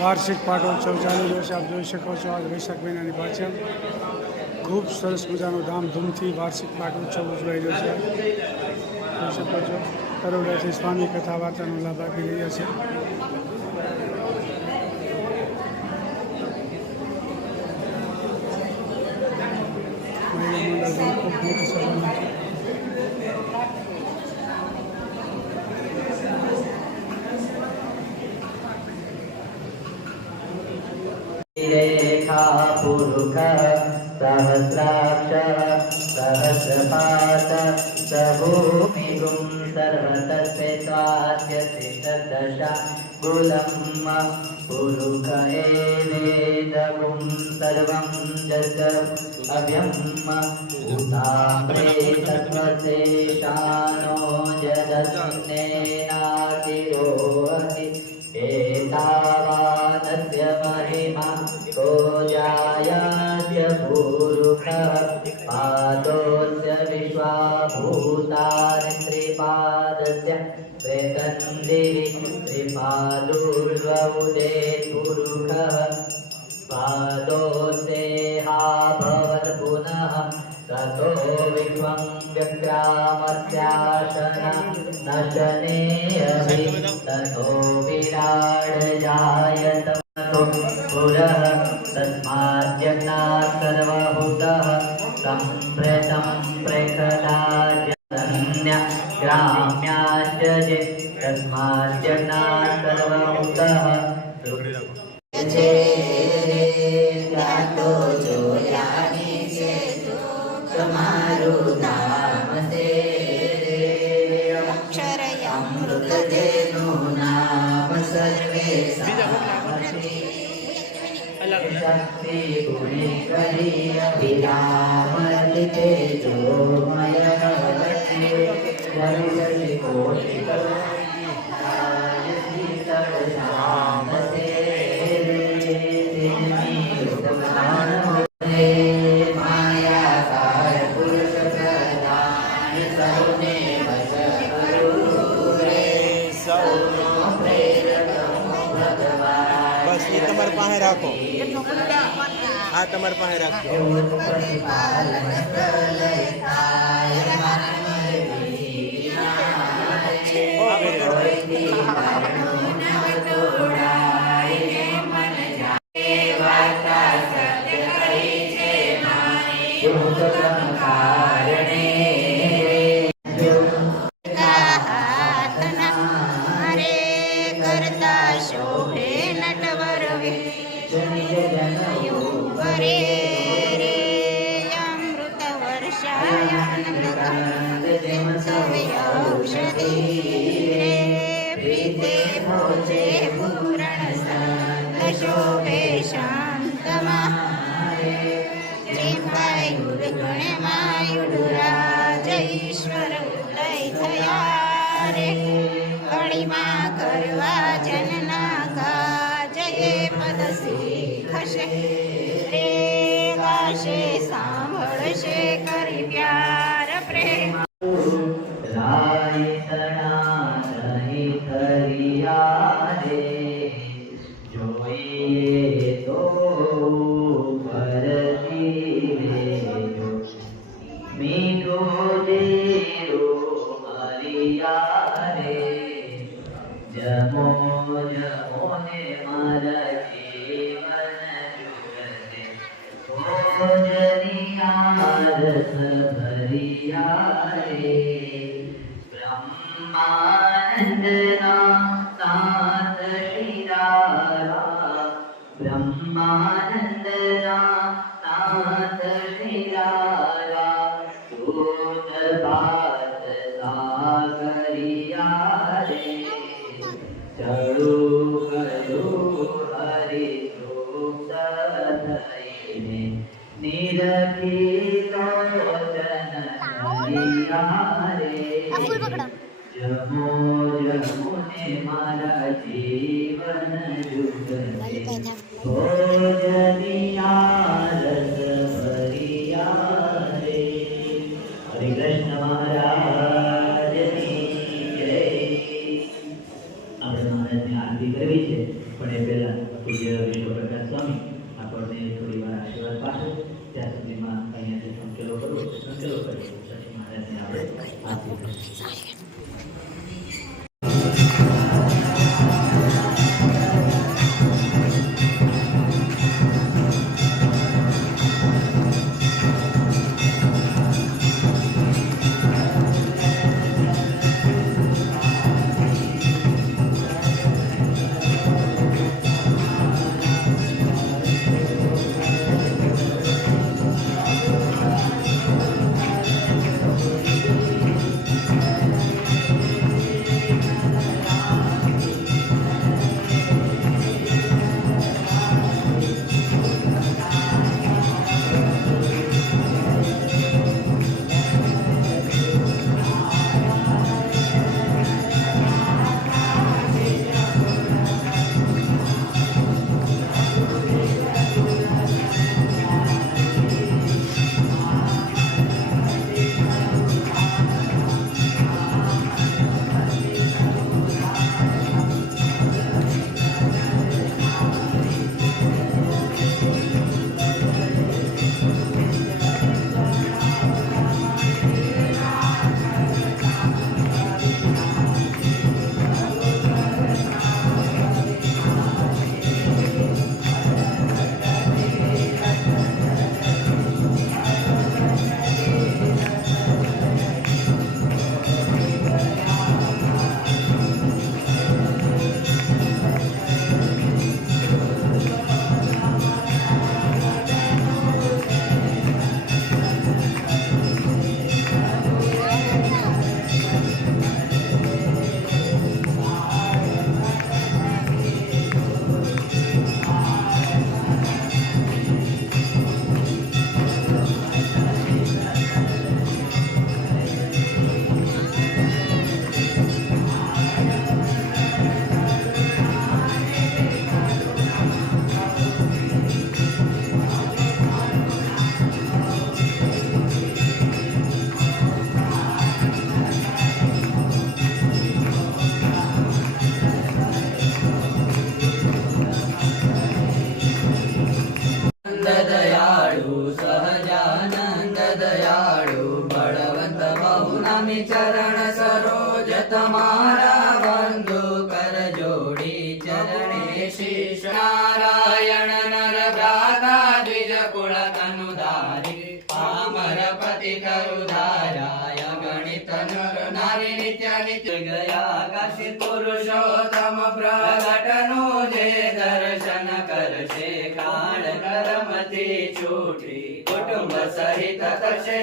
વાર્ષિક પાટોત્સવ ચાલી રહ્યો છે. આપ જોઈ શકો છો આજ વૈશાખ મહિનાની પાછળ ખૂબ સરસ મજાનો ધામધૂમથી વાર્ષિક પાટોત્સવ ઉજવાઈ રહ્યો છે. જોઈ શકો છો કરોડાથી સ્વામી કથા વાર્તાનો લાભ આપી રહ્યા છે. મહિલા મંડળ ખૂબ મોટી સભામાં છે. रेखा पुरुष सहस्राक्ष सहस्रपात सभूमिगुं सर्वतस्वास्य त्रिशतदशा गुलम पुरुष एवेदगुं सर्वं जगत् अभ्यम उताम्रे तत्वशेषानो जदस्नेनातिरोहति एतावानस्य महिमा को जायास्य पुरुषः पादोस्य विश्वाभूतानि त्रिपादस्य वेतन्दिवि त्रिपादुर्वउदे पुरुषः पादोस्तेहा भवत् पुनः ततो विश्वं व्यक्रामस्याशन न शनेयहि ततो विराड जायत पुरः तस्माद्यज्ञात् सर्वभूतः सम्प्रतं प्रेक्षताजन्य ग्राम्याश्च तस्माद्यज्ञात् सर्वभूतः તમારું નામ છે અક્ષરમૃત જેનું નામ સર્વે શક્તિ ગુણે કરી અભિરામ તેજોમય રવિ કોટિ બસ એ તમારી પાસે રાખો. હા તમારી પાસે રાખજો. શોભે નટવર રે અમૃત વર્ષાયૌષધિ રે પ્રીતે ભોજે પૂરણ શોભે શાંતમાં ગણે માયુરાજ ઈશ્વર ઉદય થયા રે કળીમાં કરવા જનના કાજે પદ શીખશે રે ગાશે સાંભળશે કરી પ્યાર પ્રેમ જોઈએ તો મીઠો દેરો હરિયા રે જમો જમો ને મારા જીવન જુગતે ભોજનિયા રસ ભરિયા રે બ્રહ્માનંદના સાત શ્રીરારા બ્રહ્માનંદના સાત શ્રીરારા દૂત ભાત સાગરિયા રે ચડુ ગયું હરિ તૃપ્ત થઈને નિરખી લોચન હરિયા રે જમો જમો ને મારા જીવન જુગતે ભોજનિયા રસ ભરિયા રે હરે કૃષ્ણ મહારાજની જય. આપણે મહારાજની આરતી કરવી છે પણ એ પહેલા પૂજ્ય વિશ્વપ્રકાશ સ્વામી આપણને થોડી વાર આશીર્વાદ પાઠવે ત્યાં સુધીમાં અહીંયાથી સંકેલો કરવો સંકેલો કરી પછી મહારાજને આપણે આરતી કરીશું. दयाळु सहजानंद दयाळु बळवंत बहुनामी चरण सरोज तमारा बंधु कर जोडी चरणे शीश नारायण नर भ्राता द्विज कुळ तनुधारी पामर पति करुधाराय गणित नर नारी नित्य नित्य गया काशी पुरुषोत्तम प्रगटनु जे दर्शन करशे काळ करमती छूटी कुटुंब सहित करशे